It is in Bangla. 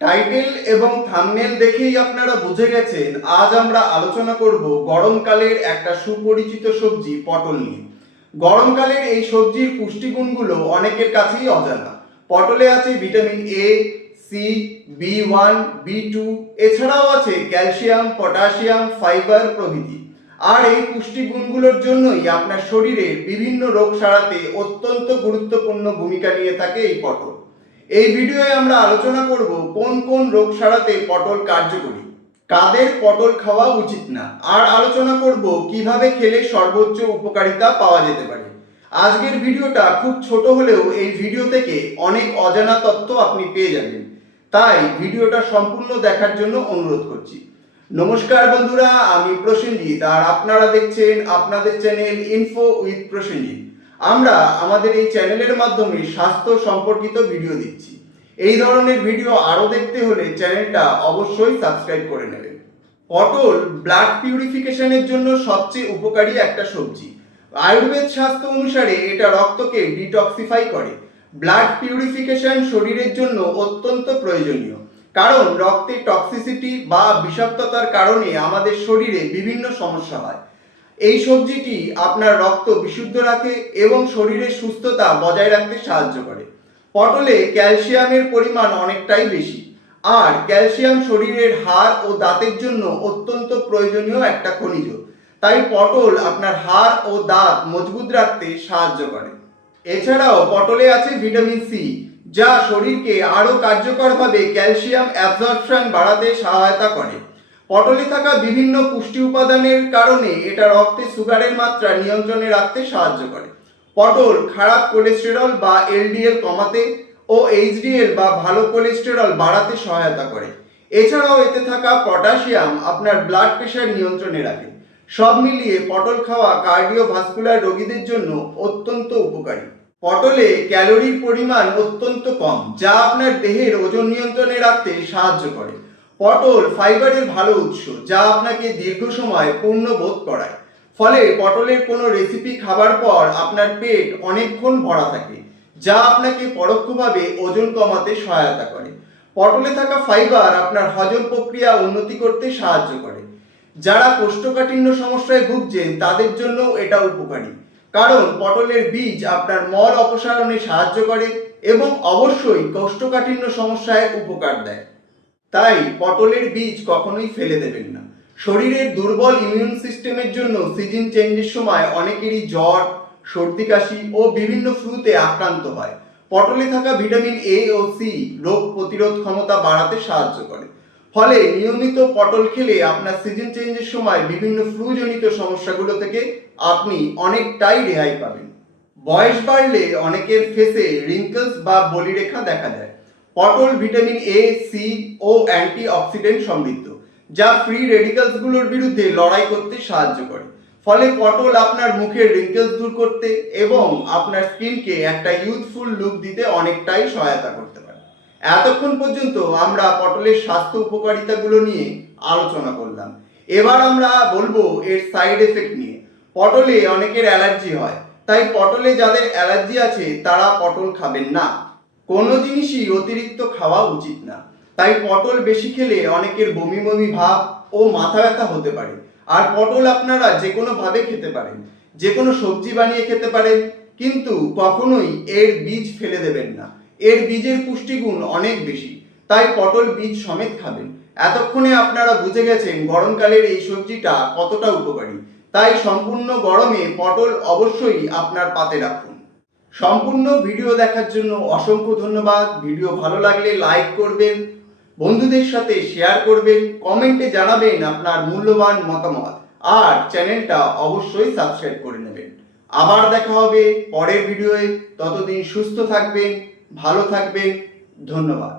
টাইটেল এবং থাম্বনেল দেখেই আপনারা বুঝে গেছেন আজ আমরা আলোচনা করব গরমকালের একটা সুপরিচিত সবজি পটল নিয়ে। গরমকালের এই সবজির পুষ্টিগুণগুলো অনেকের কাছেই অজানা। পটলে আছে vitamin A, C, B one, B2, এছাড়াও আছে ক্যালসিয়াম, পটাশিয়াম, ফাইবার প্রভৃতি। আর এই পুষ্টিগুণগুলোর জন্যই আপনার শরীরের বিভিন্ন রোগ সারাতে অত্যন্ত গুরুত্বপূর্ণ ভূমিকা নিয়ে থাকে এই পটল। এই ভিডিওয়ে আমরা আলোচনা করব কোন কোন রোগ সারাতে পটল কার্যকরী, কাদের পটল খাওয়া উচিত না, আর আলোচনা করব কিভাবে খেলে সর্বোচ্চ উপকারিতা পাওয়া যেতে পারে। আজকের ভিডিওটা খুব ছোট হলেও এই ভিডিও থেকে অনেক অজানা তথ্য আপনি পেয়ে যাবেন, তাই ভিডিওটা সম্পূর্ণ দেখার জন্য অনুরোধ করছি। নমস্কার বন্ধুরা, আমি প্রসেনজিৎ আর আপনারা দেখছেন আপনাদের চ্যানেল ইনফো উইথ প্রসেনজিৎ। আমরা আমাদের এই চ্যানেলের মাধ্যমে স্বাস্থ্য সম্পর্কিত ভিডিও দিচ্ছি। এই ধরনের ভিডিও আরও দেখতে হলে চ্যানেলটা অবশ্যই সাবস্ক্রাইব করে নেবেন। পটল ব্লাড পিউরিফিকেশনের জন্য সবচেয়ে উপকারী একটা সবজি। আয়ুর্বেদ শাস্ত্র অনুসারে এটা রক্তকে ডিটক্সিফাই করে। ব্লাড পিউরিফিকেশন শরীরের জন্য অত্যন্ত প্রয়োজনীয়, কারণ রক্তে টক্সিসিটি বা বিষাক্ততার কারণে আমাদের শরীরে বিভিন্ন সমস্যা হয়। এই সবজিটি আপনার রক্ত বিশুদ্ধ রাখে এবং শরীরের সুস্থতা বজায় রাখতে সাহায্য করে। পটলে ক্যালসিয়ামের পরিমাণ অনেকটাই বেশি, আর ক্যালসিয়াম শরীরের হাড় ও দাঁতের জন্য অত্যন্ত প্রয়োজনীয় একটা খনিজ। তাই পটল আপনার হাড় ও দাঁত মজবুত রাখতে সাহায্য করে। এছাড়াও পটলে আছে ভিটামিন সি, যা শরীরকে আরও কার্যকরভাবে ক্যালসিয়াম অ্যাবজর্পশন বাড়াতে সহায়তা করে। পটলে থাকা বিভিন্ন পুষ্টি উপাদানের কারণে এটা রক্তে সুগারের মাত্রা নিয়ন্ত্রণে রাখতে সাহায্য করে। পটল খারাপ কোলেস্টেরল বা এলডিএল কমাতে ও এইচডিএল বা ভালো কোলেস্টেরল বাড়াতে সহায়তা করে। এছাড়াও এতে থাকা পটাশিয়াম আপনার ব্লাড প্রেশার নিয়ন্ত্রণে রাখে। সব মিলিয়ে পটল খাওয়া কার্ডিওভাস্কুলার রোগীদের জন্য অত্যন্ত উপকারী। পটলে ক্যালোরির পরিমাণ অত্যন্ত কম, যা আপনার দেহের ওজন নিয়ন্ত্রণে রাখতে সাহায্য করে। পটল ফাইবারের ভালো উৎস, যা আপনাকে দীর্ঘ সময় পূর্ণ বোধ করায়। ফলে পটলের কোনো রেসিপি খাবার পর আপনার পেট অনেকক্ষণ ভরা থাকে, যা আপনাকে পরোক্ষভাবে ওজন কমাতে সহায়তা করে। পটলে থাকা ফাইবার আপনার হজম প্রক্রিয়া উন্নতি করতে সাহায্য করে। যারা কোষ্ঠকাঠিন্য সমস্যায় ভুগছেন তাদের জন্য এটা উপকারী, কারণ পটলের বীজ আপনার মল অপসারণে সাহায্য করে এবং অবশ্যই কোষ্ঠকাঠিন্য সমস্যায় উপকার দেয়। তাই পটলের বীজ কখনোই ফেলে দেবেন না। শরীরের দুর্বল ইমিউন সিস্টেমের জন্য সিজন চেঞ্জের সময় অনেকেরই জ্বর, সর্দি কাশি ও বিভিন্ন ফ্লুতে আক্রান্ত হয়। পটলে থাকা ভিটামিন এ ও সি রোগ প্রতিরোধ ক্ষমতা বাড়াতে সাহায্য করে। ফলে নিয়মিত পটল খেলে আপনার সিজন চেঞ্জের সময় বিভিন্ন ফ্লুজনিত সমস্যাগুলো থেকে আপনি অনেকটাই রেহাই পাবেন। বয়স বাড়লে অনেকের ফেসে রিঙ্কলস বা বলিরেখা দেখা যায়। পটল ভিটামিন এ, সি ও অ্যান্টি অক্সিডেন্ট সমৃদ্ধ, যা ফ্রি রেডিক্যালসগুলোর বিরুদ্ধে লড়াই করতে সাহায্য করে। ফলে পটল আপনার মুখের রিঙ্কলস দূর করতে এবং আপনার স্কিনকে একটা ইউথফুল লুক দিতে অনেকটাই সহায়তা করতে পারে। এতক্ষণ পর্যন্ত আমরা পটলের স্বাস্থ্য উপকারিতাগুলো নিয়ে আলোচনা করলাম। এবার আমরা বলবো এর সাইড এফেক্ট নিয়ে। পটলে অনেকের অ্যালার্জি হয়, তাই পটলে যাদের অ্যালার্জি আছে তারা পটল খাবেন না। কোনো জিনিসই অতিরিক্ত খাওয়া উচিত না, তাই পটল বেশি খেলে অনেকের বমি বমি ভাব ও মাথা ব্যথা হতে পারে। আর পটল আপনারা যে কোনোভাবে খেতে পারেন, যে কোনো সবজি বানিয়ে খেতে পারেন, কিন্তু কখনোই এর বীজ ফেলে দেবেন না। এর বীজের পুষ্টিগুণ অনেক বেশি, তাই পটল বীজ সমেত খাবেন। এতক্ষণে আপনারা বুঝে গেছেন গরমকালের এই সবজিটা কতটা উপকারী। তাই সম্পূর্ণ গরমে পটল অবশ্যই আপনার পাতে রাখুন। সম্পূর্ণ ভিডিও দেখার জন্য অসংখ্য ধন্যবাদ। ভিডিও ভালো লাগলে লাইক করবেন, বন্ধুদের সাথে শেয়ার করবেন, কমেন্টে জানাবেন আপনার মূল্যবান মতামত, আর চ্যানেলটা অবশ্যই সাবস্ক্রাইব করে নেবেন। আবার দেখা হবে পরের ভিডিওয়ে। ততদিন সুস্থ থাকবেন, ভালো থাকবেন। ধন্যবাদ।